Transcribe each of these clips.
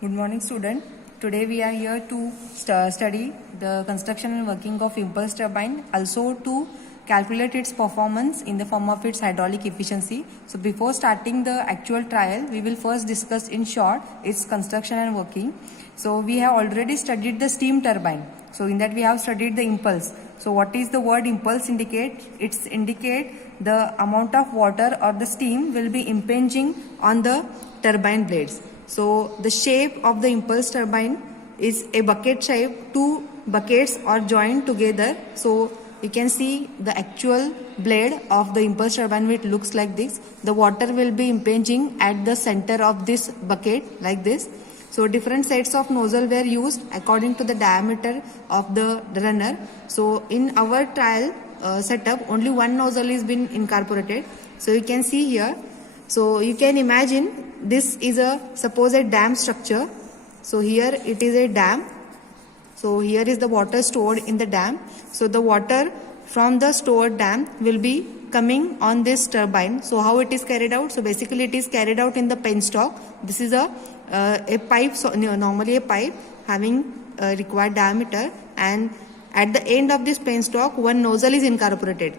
Good morning, student. Today we are here to study the construction and working of impulse turbine, also to calculate its performance in the form of its hydraulic efficiency. So before starting the actual trial, we will first discuss in short its construction and working. So we have already studied the steam turbine. So in that we have studied the impulse. So what is the word impulse indicate? It's indicate the amount of water or the steam will be impinging on the turbine blades. So the shape of the impulse turbine is a bucket shape. Two buckets are joined together. So you can see the actual blade of the impulse turbine, which looks like this. The water will be impinging at the center of this bucket like this. So different sets of nozzle were used according to the diameter of the runner. So in our trial setup, only one nozzle is been incorporated. So you can see here. So you can imagine this is suppose a dam structure. So here it is a dam. So here is the water stored in the dam. So the water from the stored dam will be coming on this turbine. So how it is carried out? So basically it is carried out in the penstock. This is a pipe, so normally a pipe having required diameter, and at the end of this penstock one nozzle is incorporated.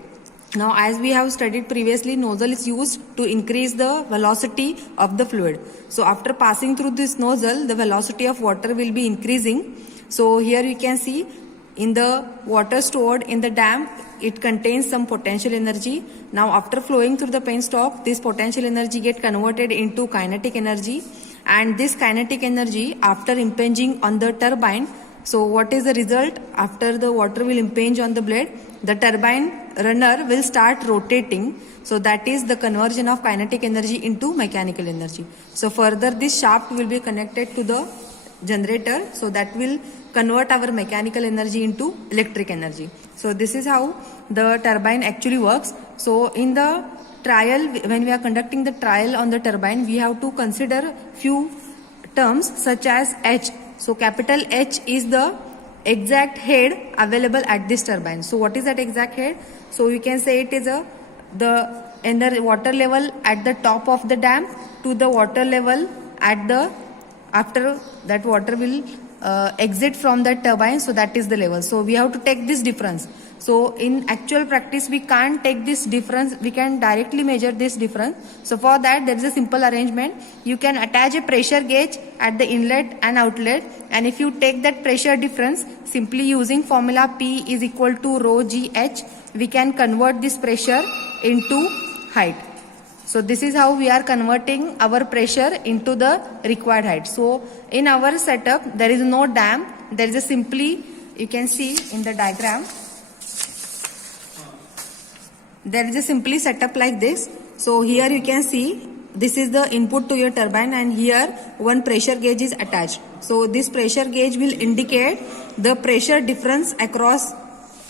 Now, as we have studied previously, nozzle is used to increase the velocity of the fluid. So after passing through this nozzle, the velocity of water will be increasing. So here you can see in the water stored in the dam, it contains some potential energy. Now after flowing through the penstock, this potential energy get converted into kinetic energy, and this kinetic energy after impinging on the turbine. So what is the result? After the water will impinge on the blade, the turbine runner will start rotating. So that is the conversion of kinetic energy into mechanical energy. So further this shaft will be connected to the generator. So that will convert our mechanical energy into electric energy. So this is how the turbine actually works. So in the trial, when we are conducting the trial on the turbine, we have to consider few terms such as H. So capital H is the exact head available at this turbine. So what is that exact head? So you can say it is the water level at the top of the dam to the water level at the after that water will exit from that turbine. So that is the level. So we have to take this difference. So in actual practice, we can't take this difference. We can directly measure this difference. So for that, there is a simple arrangement. You can attach a pressure gauge at the inlet and outlet. And if you take that pressure difference, simply using formula P is equal to rho GH, we can convert this pressure into height. So this is how we are converting our pressure into the required height. So in our setup, there is no dam. There is a simply, you can see in the diagram, there is a simply setup like this. So here you can see this is the input to your turbine, and here one pressure gauge is attached. So this pressure gauge will indicate the pressure difference across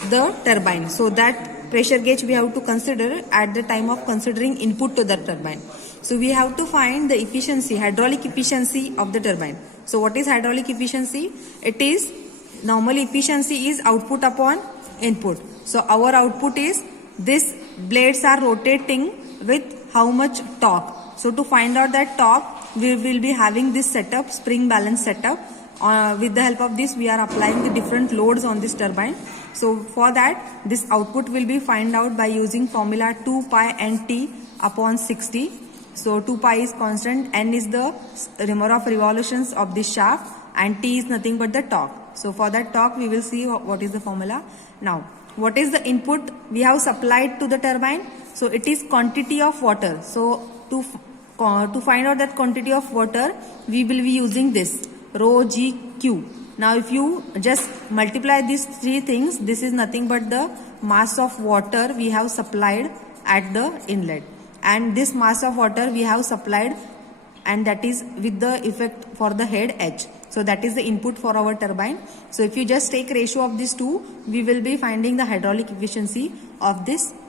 the turbine. So that pressure gauge we have to consider at the time of considering input to the turbine. So we have to find the efficiency, hydraulic efficiency of the turbine. So what is hydraulic efficiency? It is normally efficiency is output upon input. So our output is these blades are rotating with how much torque. So to find out that torque, we will be having this setup, spring balance setup. With the help of this, we are applying the different loads on this turbine. So for that, this output will be find out by using formula 2 pi nt upon 60. So 2 pi is constant, n is the number of revolutions of this shaft, and t is nothing but the torque. So for that torque, we will see what is the formula. Now, what is the input we have supplied to the turbine? So it is quantity of water. So to find out that quantity of water, we will be using this rho GQ. Now if you just multiply these three things, this is nothing but the mass of water we have supplied at the inlet, and this mass of water we have supplied, and that is with the effect for the head H. So that is the input for our turbine. So if you just take ratio of these two, we will be finding the hydraulic efficiency of this